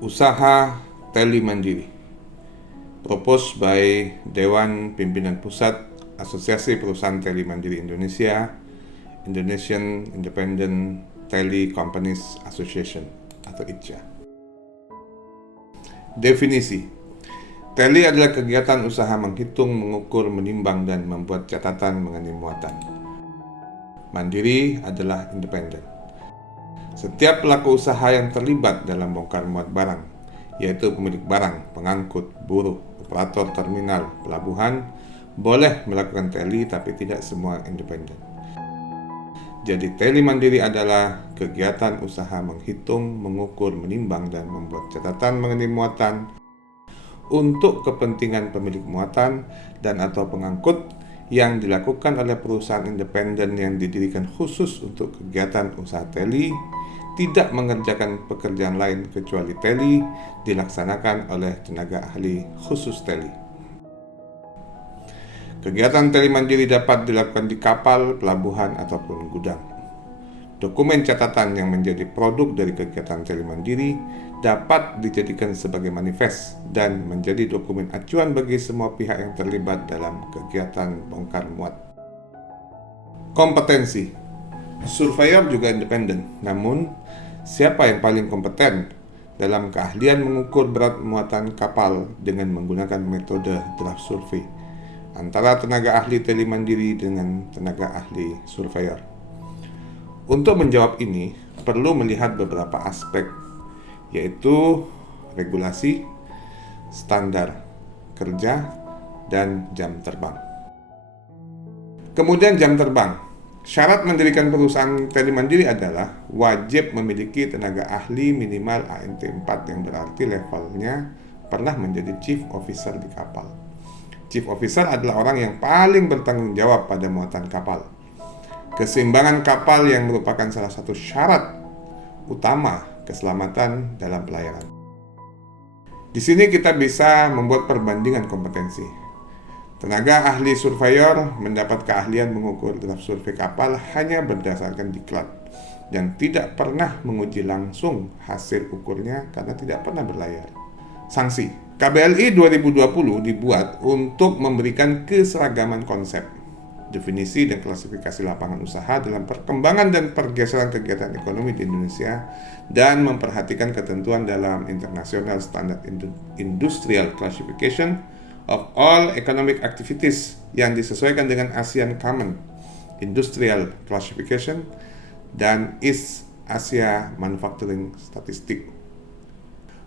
Usaha Teli Mandiri, proposed by Dewan Pimpinan Pusat Asosiasi Perusahaan Teli Mandiri Indonesia, Indonesian Independent Tele Companies Association atau ICA. Definisi: teli adalah kegiatan usaha menghitung, mengukur, menimbang, dan membuat catatan mengenai muatan. Mandiri adalah independen. Setiap pelaku usaha yang terlibat dalam bongkar muat barang, yaitu pemilik barang, pengangkut, buruh, operator terminal, pelabuhan, boleh melakukan teli, tapi tidak semua independen. Jadi teli mandiri adalah kegiatan usaha menghitung, mengukur, menimbang, dan membuat catatan mengenai muatan untuk kepentingan pemilik muatan dan atau pengangkut yang dilakukan oleh perusahaan independen yang didirikan khusus untuk kegiatan usaha teli, tidak mengerjakan pekerjaan lain kecuali teli, dilaksanakan oleh tenaga ahli khusus teli. Kegiatan teli mandiri dapat dilakukan di kapal, pelabuhan, ataupun gudang. Dokumen catatan yang menjadi produk dari kegiatan teli mandiri dapat dijadikan sebagai manifest dan menjadi dokumen acuan bagi semua pihak yang terlibat dalam kegiatan bongkar muat. Kompetensi: surveyor juga independen, namun siapa yang paling kompeten dalam keahlian mengukur berat muatan kapal dengan menggunakan metode draft survey antara tenaga ahli teli mandiri dengan tenaga ahli surveyor? Untuk menjawab ini, perlu melihat beberapa aspek, yaitu regulasi, standar kerja, dan jam terbang. Kemudian jam terbang. Syarat mendirikan perusahaan teli mandiri adalah wajib memiliki tenaga ahli minimal ANT 4 yang berarti levelnya pernah menjadi chief officer di kapal. Chief officer adalah orang yang paling bertanggung jawab pada muatan kapal. Keseimbangan kapal yang merupakan salah satu syarat utama keselamatan dalam pelayaran. Di sini kita bisa membuat perbandingan kompetensi. Tenaga ahli surveyor mendapat keahlian mengukur draft survei kapal hanya berdasarkan diklat dan tidak pernah menguji langsung hasil ukurnya karena tidak pernah berlayar. Sanksi: KBLI 2020 dibuat untuk memberikan keseragaman konsep, definisi, dan klasifikasi lapangan usaha dalam perkembangan dan pergeseran kegiatan ekonomi di Indonesia dan memperhatikan ketentuan dalam International Standard Industrial Classification of All Economic Activities yang disesuaikan dengan ASEAN Common Industrial Classification dan East Asia Manufacturing Statistic.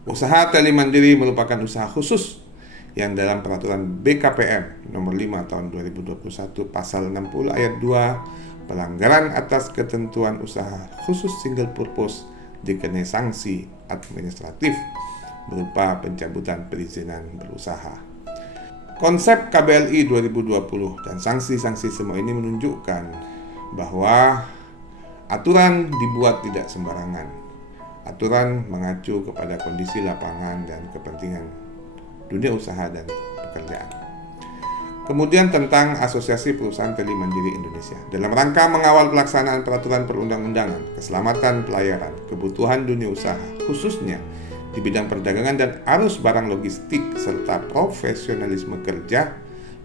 Usaha teli mandiri merupakan usaha khusus yang dalam peraturan BKPM nomor 5 tahun 2021 pasal 60 ayat 2, pelanggaran atas ketentuan usaha khusus single purpose dikenai sanksi administratif berupa pencabutan perizinan berusaha. Konsep KBLI 2020 dan sanksi-sanksi semua ini menunjukkan bahwa aturan dibuat tidak sembarangan. Aturan mengacu kepada kondisi lapangan dan kepentingan dunia usaha dan pekerjaan. Kemudian tentang Asosiasi Perusahaan Teli Mandiri Indonesia. Dalam rangka mengawal pelaksanaan peraturan perundang-undangan, keselamatan pelayaran, kebutuhan dunia usaha, khususnya di bidang perdagangan dan arus barang logistik, serta profesionalisme kerja,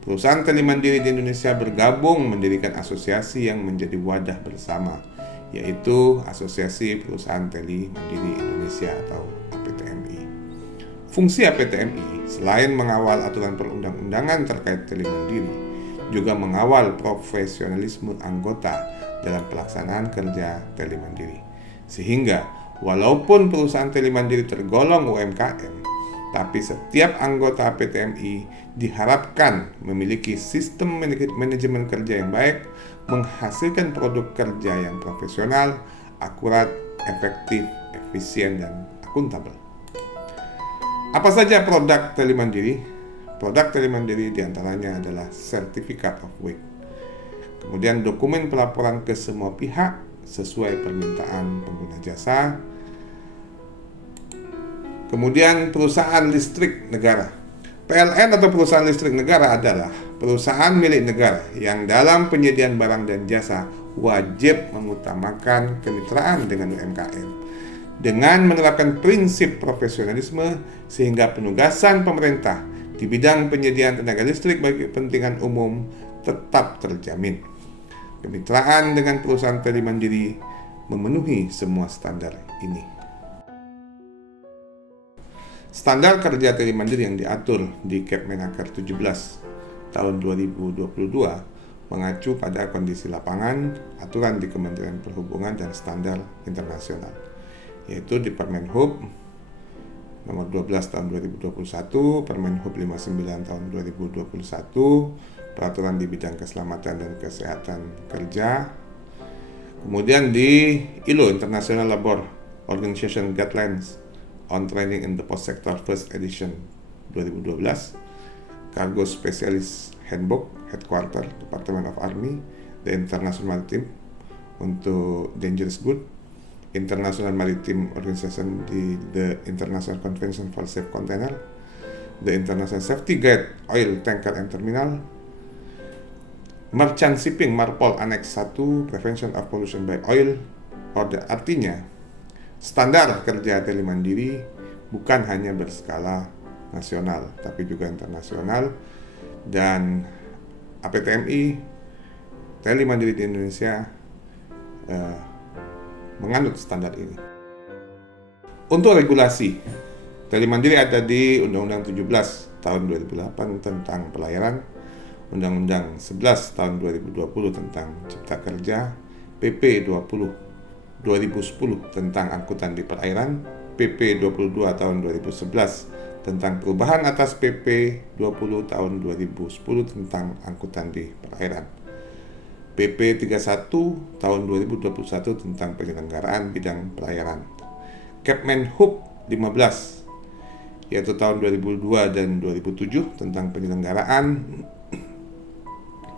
perusahaan teli mandiri di Indonesia bergabung mendirikan asosiasi yang menjadi wadah bersama, yaitu Asosiasi Perusahaan Teli Mandiri Indonesia atau APTMI. Fungsi APTMI selain mengawal aturan perundang-undangan terkait teli mandiri, juga mengawal profesionalisme anggota dalam pelaksanaan kerja teli mandiri. Sehingga walaupun perusahaan teli mandiri tergolong UMKM, tapi setiap anggota APTMI diharapkan memiliki sistem manajemen kerja yang baik, menghasilkan produk kerja yang profesional, akurat, efektif, efisien, dan akuntabel. Apa saja produk teli mandiri? Produk teli mandiri diantaranya adalah Certificate of Weight, kemudian dokumen pelaporan ke semua pihak sesuai permintaan pengguna jasa, kemudian perusahaan listrik negara. PLN atau perusahaan listrik negara adalah perusahaan milik negara yang dalam penyediaan barang dan jasa wajib mengutamakan kemitraan dengan UMKM dengan menerapkan prinsip profesionalisme sehingga penugasan pemerintah di bidang penyediaan tenaga listrik bagi kepentingan umum tetap terjamin. Kemitraan dengan perusahaan Teli Mandiri memenuhi semua standar ini. Standar kerja Teli Mandiri yang diatur di Kepmenaker 17 tahun 2022 mengacu pada kondisi lapangan, aturan di Kementerian Perhubungan dan standar internasional, yaitu di Permenhub nomor 12 tahun 2021, Permenhub 59 tahun 2021, peraturan di bidang keselamatan dan kesehatan kerja, kemudian di ILO International Labour Organization Guidelines on Training in the Post-Sector First Edition 2012, Cargo Specialist Handbook Headquarter Department of Army, The International Maritime untuk Dangerous Goods, International Maritime Organization di The International Convention for Safe Container, The International Safety Guide Oil Tanker and Terminal, Merchant Shipping Marpol Annex 1 Prevention of Pollution by Oil. Artinya standar kerja Teli Mandiri bukan hanya berskala nasional tapi juga internasional, dan APTMI Teli Mandiri di Indonesia menganut standar ini. Untuk regulasi, Teli Mandiri ada di Undang-Undang 17 tahun 2008 tentang pelayaran, Undang-Undang 11 tahun 2020 tentang Cipta Kerja, PP 20 2010 tentang angkutan di perairan, PP 22 tahun 2011 tentang perubahan atas PP 20 tahun 2010 tentang angkutan di perairan, PP 31 tahun 2021 tentang penyelenggaraan bidang pelayaran, Kepmenhub 15 yaitu tahun 2002 dan 2007 tentang penyelenggaraan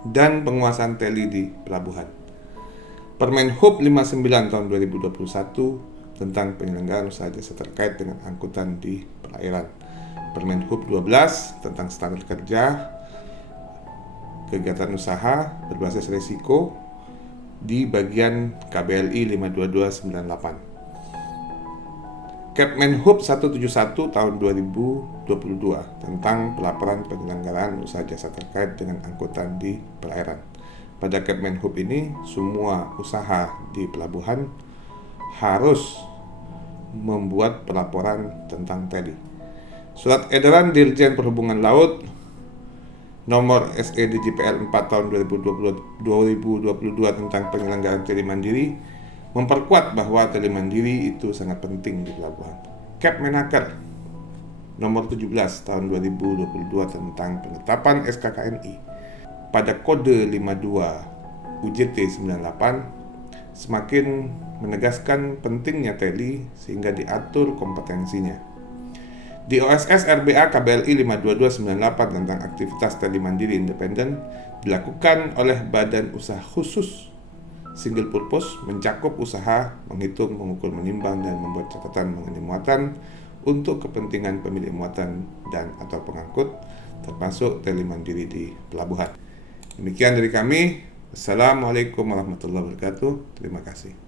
dan penguasaan teli di pelabuhan, Permenhub 59 tahun 2021 tentang penyelenggaraan usaha jasa terkait dengan angkutan di perairan, Permenhub 12 tentang standar kerja kegiatan usaha berbasis risiko di bagian KBLI 52298, Kepmenhub 171 tahun 2022 tentang pelaporan penyelenggaraan usaha jasa terkait dengan angkutan di perairan. Pada Kepmenhub ini, semua usaha di pelabuhan harus membuat pelaporan tentang teli. Surat edaran Dirjen Perhubungan Laut nomor SEDJPL 4 tahun 2022 tentang penyelenggaraan Teli Mandiri memperkuat bahwa Teli Mandiri itu sangat penting di pelabuhan. Kepmenaker nomor 17 tahun 2022 tentang penetapan SKKNI pada kode 52 UJT 98 semakin menegaskan pentingnya teli sehingga diatur kompetensinya. Di OSS RBA KBLI 52298 tentang aktivitas Teli Mandiri independen dilakukan oleh badan usaha khusus single purpose mencakup usaha menghitung, mengukur, menimbang, dan membuat catatan mengenai muatan untuk kepentingan pemilik muatan dan atau pengangkut termasuk Teli Mandiri di pelabuhan. Demikian dari kami. Assalamualaikum warahmatullahi wabarakatuh. Terima kasih.